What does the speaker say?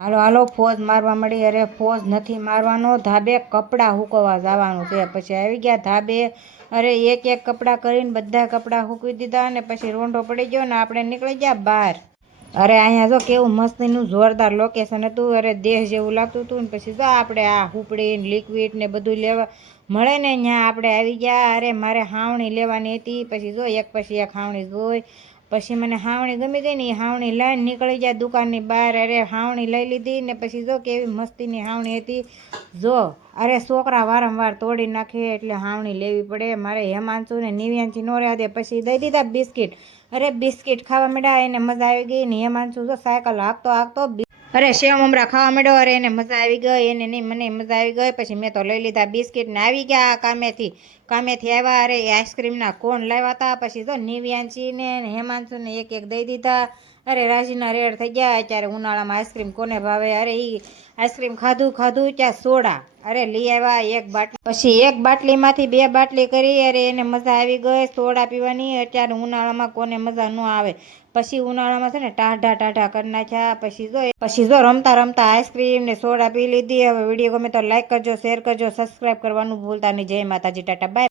હાલો હાલો ફોજ મારવા મળી. અરે ફોજ નથી મારવાનો, ધાબે કપડાં હુકવવા જવાનું છે. પછી આવી ગયા ધાબે. અરે એક એક કપડાં કરીને બધા કપડાં હૂકવી દીધા અને પછી રોંઢો પડી ગયો ને આપણે નીકળી ગયા બહાર. અરે અહીંયા જો કેવું મસ્તીનું જોરદાર લોકેશન હતું. અરે દેહ જેવું લાગતું હતું ને પછી જો આપણે આ હુપડી ને લિક્વિડ ને બધું લેવા મળે ને ત્યાં આપણે આવી ગયા. અરે મારે હાવણી લેવાની હતી. પછી જો એક પછી એક હાવણી જોઈ. પછી મને હાવણી ગમી ગઈ ને એ હાવણી લઈને નીકળી ગયા દુકાનની બહાર. અરે હાવણી લઈ લીધી ને પછી જો કેવી મસ્તીની હાવણી હતી. જો અરે છોકરા વારંવાર તોડી નાખે એટલે હાવણી લેવી પડે. મારે હેમાંશુ ને નિવ્યાંશી નો રહ્યા દે પછી દઈ દીધા બિસ્કિટ. અરે બિસ્કિટ ખાવા માંડ્યા, એને મજા આવી ગઈ ને હેમાંશુ જો સાયકલ હાંકતો હાંકતો અરે સેવ મમરા ખાવા માંડ્યો. અરે એને મજા આવી ગઈ, એને નહીં મને મજા આવી ગઈ. પછી મેં તો લઈ લીધા બિસ્કિટ ને આવી ગયા કામેથી આવ્યા. અરે આઈસ્ક્રીમના કોણ લાવ્યા હતા. પછી જો નિવ્યાંશી ને હેમાંશુ ને એક એક દઈ દીધા. અરે રાજીના રેડ થઈ ગયા. અત્યારે ઉનાળામાં આઈસ્ક્રીમ કોને ભાવે. અરે એ આઈસ્ક્રીમ ખાધું ત્યાં સોડા અરે લઈ આવ્યા એક બાટલી. પછી એક બાટલીમાંથી 2 બાટલી કરી. અરે એને મજા આવી ગઈ સોડા પીવાની. અત્યારે ઉનાળામાં કોને મજા ન આવે. પછી ઉનાળામાં છે ને ટાઢા કરી નાખ્યા. પછી જો રમતા રમતા આઈસ્ક્રીમ ને સોડા પી લીધી. હવે વિડીયો ગમે તો લાઈક કરજો, શેર કરજો, સબસ્ક્રાઈબ કરવાનું ભૂલતા નહીં. જય માતાજી, ટાટા બાય.